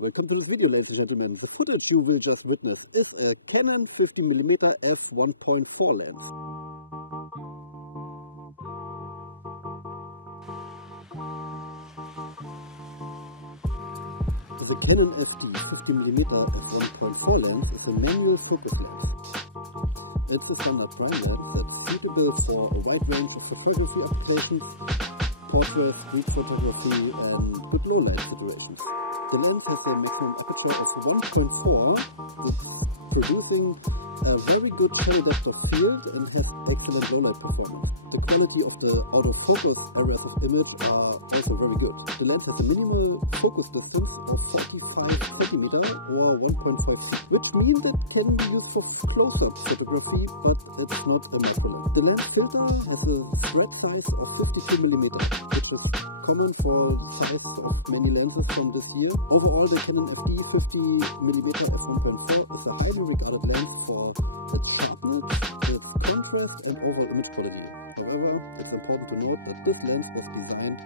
Welcome to this video, ladies and gentlemen. The footage you will just witness is a Canon 50mm F1.4 lens. The Canon FD 50mm F1.4 lens is a manual focus lens. It's a standard prime lens that's suitable for a wide range of photography applications, portraits, street photography, with low light situations. The lens has a maximum aperture of 1.4, which producing a very good shadow depth of field and has excellent low light performance. The quality of the autofocus areas of image are also very good. The lens has a minimal focus distance of 45 cm or 1.5 feet, which means it can be used for close-up photography, but it's not immaculate. The lens filter has a spread size of 52mm, which is common for the size of many lenses from this year. Overall, the Canon FD 50mm F1.4 is a highly regarded lens for its sharpness, its contrast and overall image quality. However, it's important to note that this lens was designed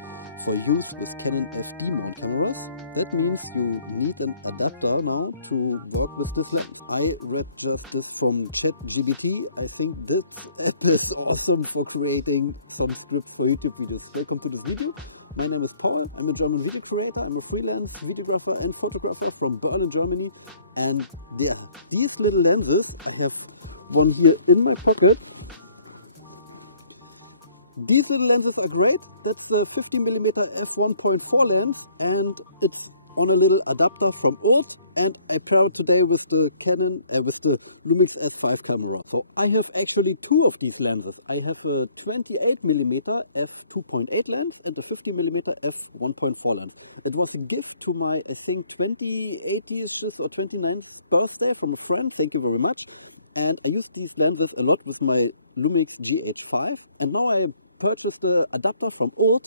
for use with Canon FD mount cameras. That means you need an adapter now to work with this lens. I read just this from ChatGPT. I think this app is awesome for creating some scripts for YouTube videos. Welcome to this video. My name is Paul. I'm a German video creator. I'm a freelance videographer and photographer from Berlin, Germany. And yeah, these little lenses, I have one here in my pocket. These little lenses are great. That's the 50mm F1.4 lens, and it's on a little adapter from Old, and I pair it today with the Canon, with the Lumix S5 camera. So I have actually two of these lenses. I have a 28mm f2.8 lens and a 50mm f1.4 lens. It was a gift to my, I think, 80th or 29th birthday from a friend. Thank you very much. And I use these lenses a lot with my Lumix GH5, and now I purchased the adapter from Old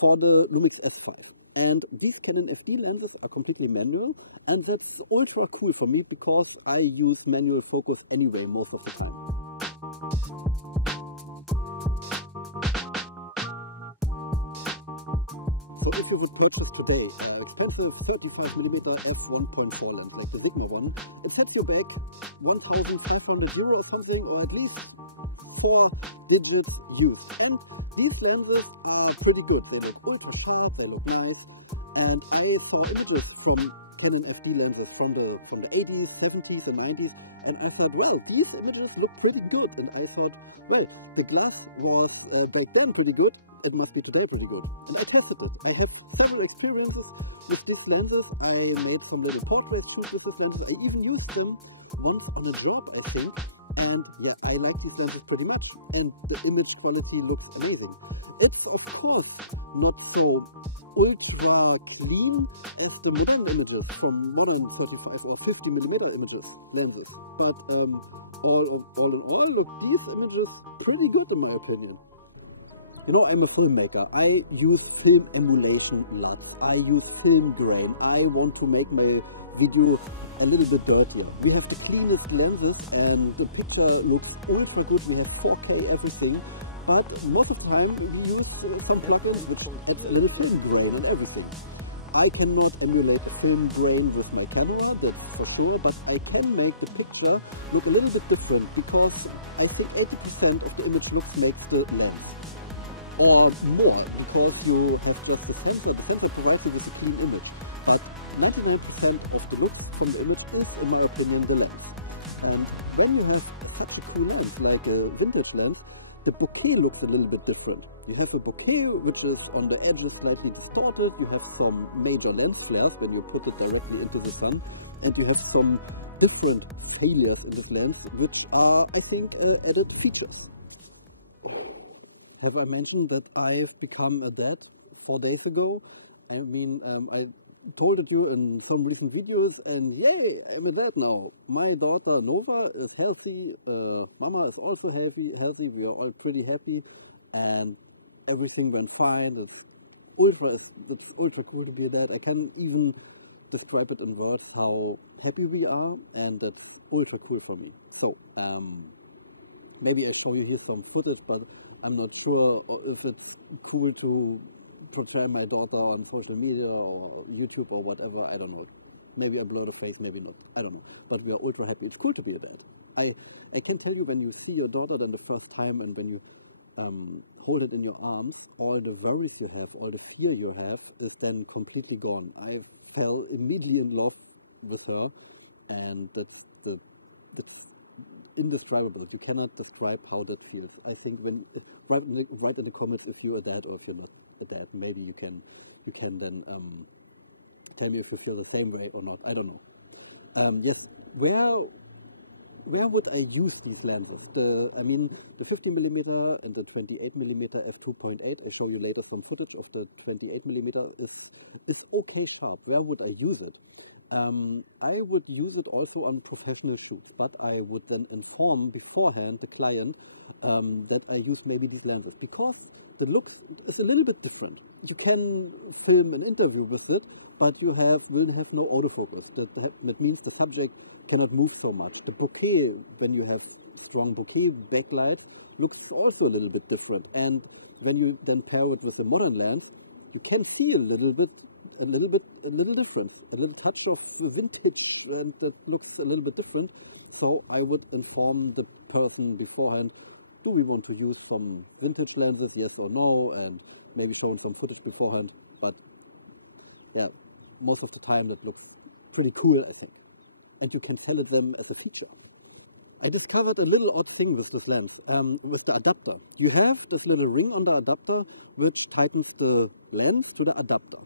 for the Lumix S5. And these Canon FD lenses are completely manual, and that's ultra cool for me because I use manual focus anyway most of the time. So this is a purchase today. Sponsor is 35mm f1.4 lens, like the bigger one. It puts you about 1,500 euro or something, or at least 4-digit views. And these lenses are pretty good. They look ultra sharp, they look nice. And I saw images from Canon FD lenses from the 80s, 70s, and 90s, and I thought, well, these images look pretty good. And I thought, well, the glass was back then pretty good, it must be today pretty good. And I tested it. I had several experiences with these lenses. I made some little portraits with these lenses. I even used them once in a job, I think. And yeah, I like these lenses pretty much. And the image quality looks amazing. It's of course not so ultra clean as the modern images from modern 35 or 50mm images lenses. But all in all, look, these images pretty good in my opinion. You know, I'm a filmmaker. I use film emulation lots. I use film grain. I want to make my video a little bit dirtier. We have the cleanest lenses, and the picture looks ultra good. We have 4K everything, but most of the time we use some plugins which add a little film grain and everything. I cannot emulate the film grain with my camera, that's for sure, but I can make the picture look a little bit different because I think 80% of the image looks makes the lens. Or more, because you have just the sensor provides you with a clean image. But 99% of the look from the image is, in my opinion, the lens. And then you have such a cool lens, like a vintage lens, the bokeh looks a little bit different. You have a bokeh which is on the edges slightly distorted, you have some major lens flares when you put it directly into the sun, and you have some different failures in this lens, which are, I think, added features. Have I mentioned that I've become a dad 4 days ago? I mean, I told it you in some recent videos, and yay, I'm a dad now. My daughter Nova is healthy, Mama is also healthy, we are all pretty happy, and everything went fine. It's ultra cool to be a dad. I can't even describe it in words how happy we are, and that's ultra cool for me. So, maybe I'll show you here some footage, but I'm not sure if it's cool to portray my daughter on social media or YouTube or whatever, I don't know. Maybe I blur the face, maybe not. I don't know. But we are ultra happy. It's cool to be a dad. I can tell you, when you see your daughter then the first time, and when you hold it in your arms, all the worries you have, all the fear you have is then completely gone. I fell immediately in love with her, and that's indescribable. You cannot describe how that feels. I think when write in the comments if you're a dad or if you're not a dad. Maybe you can then tell me if you feel the same way or not. I don't know. Yes, where would I use these lenses? The 50mm and the 28mm f2.8. I show you later some footage of the 28mm is okay sharp. Where would I use it? I would use it also on professional shoots, but I would then inform beforehand the client that I use maybe these lenses, because the look is a little bit different. You can film an interview with it, but you will have no autofocus. That means the subject cannot move so much. The bokeh, when you have strong bokeh backlight, looks also a little bit different. And when you then pair it with a modern lens, you can see a little difference, a little touch of vintage, and that looks a little bit different. So I would inform the person beforehand, do we want to use some vintage lenses, yes or no, and maybe show some footage beforehand. But yeah, most of the time that looks pretty cool, I think. And you can sell it then as a feature. I discovered a little odd thing with this lens, with the adapter. You have this little ring on the adapter which tightens the lens to the adapter.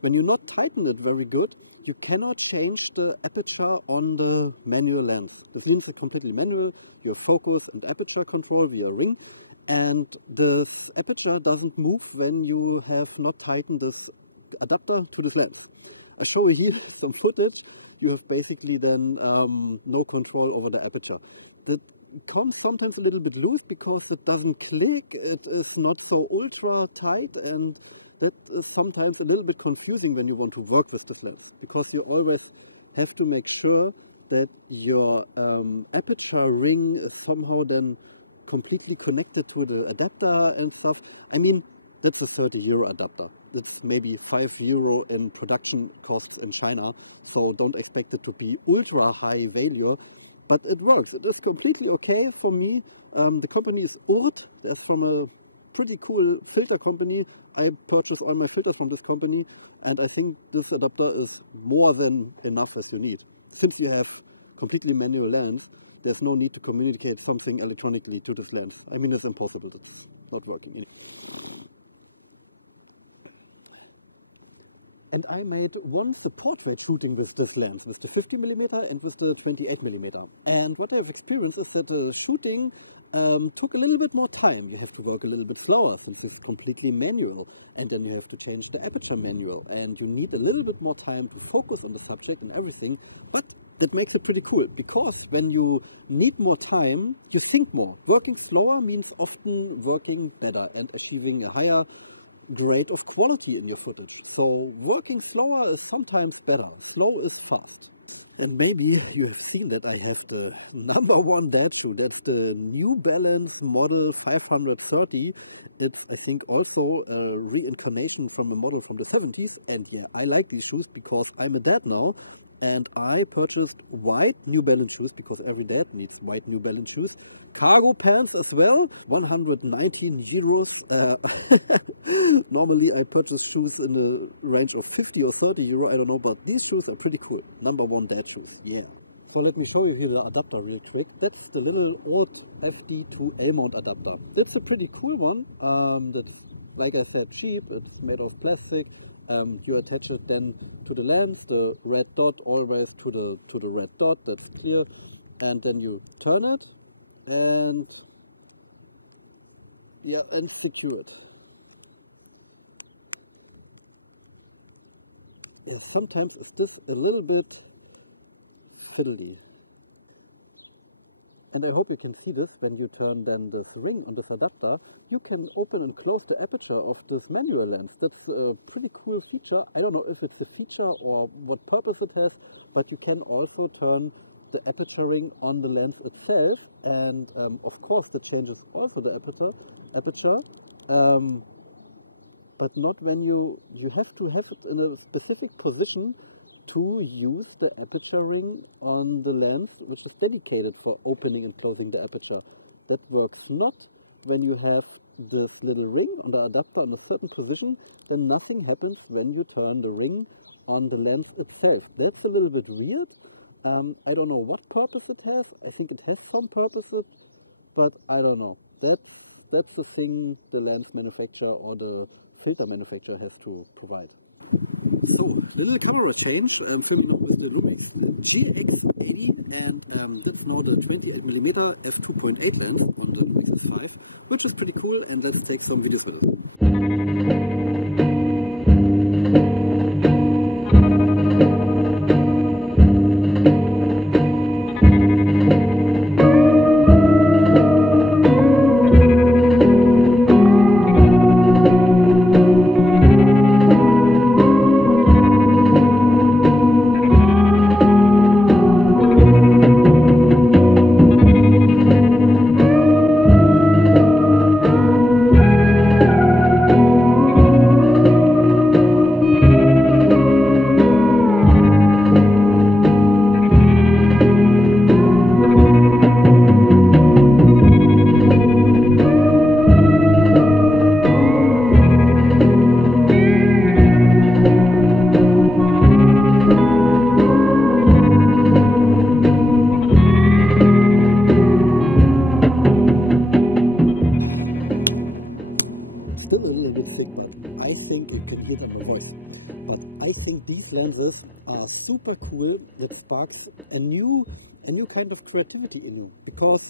When you not tighten it very good, you cannot change the aperture on the manual lens. This means it's completely manual. You have focus and aperture control via a ring, and the aperture doesn't move when you have not tightened this adapter to this lens. I show you here some footage. You have basically then no control over the aperture. That comes sometimes a little bit loose because it doesn't click, it is not so ultra tight, and that is sometimes a little bit confusing when you want to work with this lens, because you always have to make sure that your aperture ring is somehow then completely connected to the adapter and stuff. I mean, that's a €30 adapter. It's maybe €5 in production costs in China, so don't expect it to be ultra high value, but it works. It is completely okay for me. The company is Urt. That's from a pretty cool filter company. I purchase all my filters from this company, and I think this adapter is more than enough as you need. Since you have completely manual lens, there's no need to communicate something electronically to this lens. I mean, it's impossible. It's not working. And I made one portrait shooting with this lens, with the 50mm and with the 28mm. And what I have experienced is that the shooting took a little bit more time. You have to work a little bit slower since it's completely manual. And then you have to change the aperture manual. And you need a little bit more time to focus on the subject and everything. But that makes it pretty cool, because when you need more time, you think more. Working slower means often working better and achieving a higher grade of quality in your footage. So working slower is sometimes better. Slow is fast. And maybe you have seen that I have the #1 dad shoe. That's the New Balance model 530. It's, I think, also a reincarnation from a model from the 70s. And yeah, I like these shoes because I'm a dad now. And I purchased white New Balance shoes because every dad needs white New Balance shoes. Cargo pants as well, 119 euros. Normally I purchase shoes in the range of 50 or 30 euro, I don't know, but these shoes are pretty cool. #1 dad shoes, yeah. So let me show you here the adapter real quick. That's the little old FD to L-mount adapter. That's a pretty cool one. That's, like I said, cheap. It's made of plastic. You attach it then to the lens, the red dot always to the red dot, that's clear. And then you turn it and yeah, and secure it. Yeah, sometimes it's just a little bit fiddly. And I hope you can see this when you turn then this ring on this adapter. You can open and close the aperture of this manual lens. That's a pretty cool feature. I don't know if it's a feature or what purpose it has, but you can also turn the aperture ring on the lens itself. And of course that changes also the aperture. But not when you have to have it in a specific position to use the aperture ring on the lens, which is dedicated for opening and closing the aperture. That works not when you have this little ring on the adapter in a certain position, then nothing happens when you turn the ring on the lens itself. That's a little bit weird. I don't know what purpose it has. I think it has some purposes, but I don't know. That's the thing the lens manufacturer or the filter manufacturer has to provide. So, little camera change, filmed with the Lumix GX80, and that's now the 28mm F2.8 lens on the Lumix S5, which is pretty cool, and let's take some video footage. I think these lenses are super cool. It sparks a new kind of creativity in you, because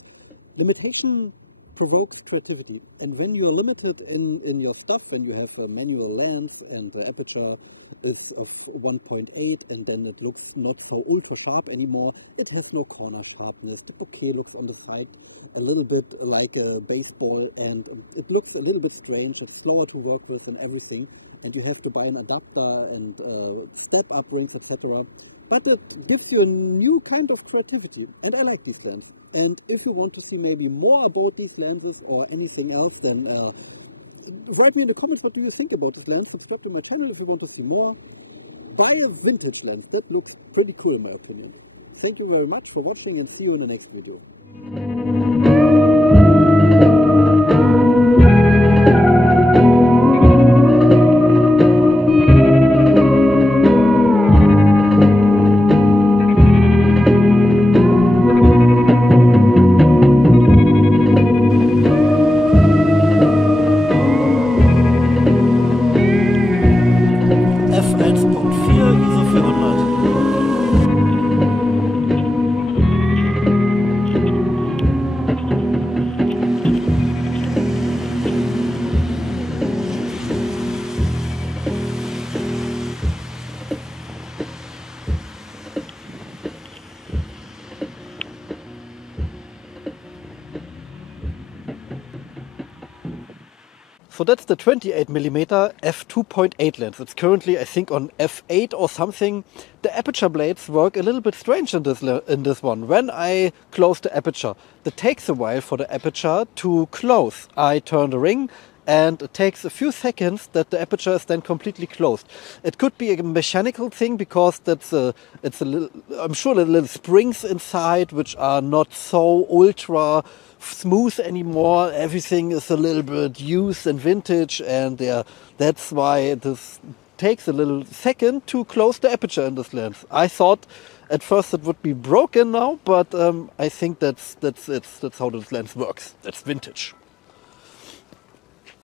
limitation provokes creativity, and when you are limited in your stuff, when you have a manual lens and the aperture is of 1.8 and then it looks not so ultra sharp anymore, it has no corner sharpness, the bokeh looks on the side a little bit like a baseball, and it looks a little bit strange, it's slower to work with and everything, and you have to buy an adapter and step-up rings, etc. But it gives you a new kind of creativity, and I like these lenses. And if you want to see maybe more about these lenses or anything else, then write me in the comments what do you think about this lens. Subscribe to my channel if you want to see more. Buy a vintage lens, that looks pretty cool in my opinion. Thank you very much for watching, and see you in the next video. F1.4 ISO 400. So that's the 28mm f2.8 lens. It's currently, I think, on f8 or something. The aperture blades work a little bit strange in this one. When I close the aperture, it takes a while for the aperture to close. I turn the ring and it takes a few seconds that the aperture is then completely closed. It could be a mechanical thing, because it's a little, I'm sure the little springs inside which are not so ultra smooth anymore. Everything is a little bit used and vintage, and that's why this takes a little second to close the aperture in this lens. I thought at first it would be broken now, but I think that's how this lens works. That's vintage.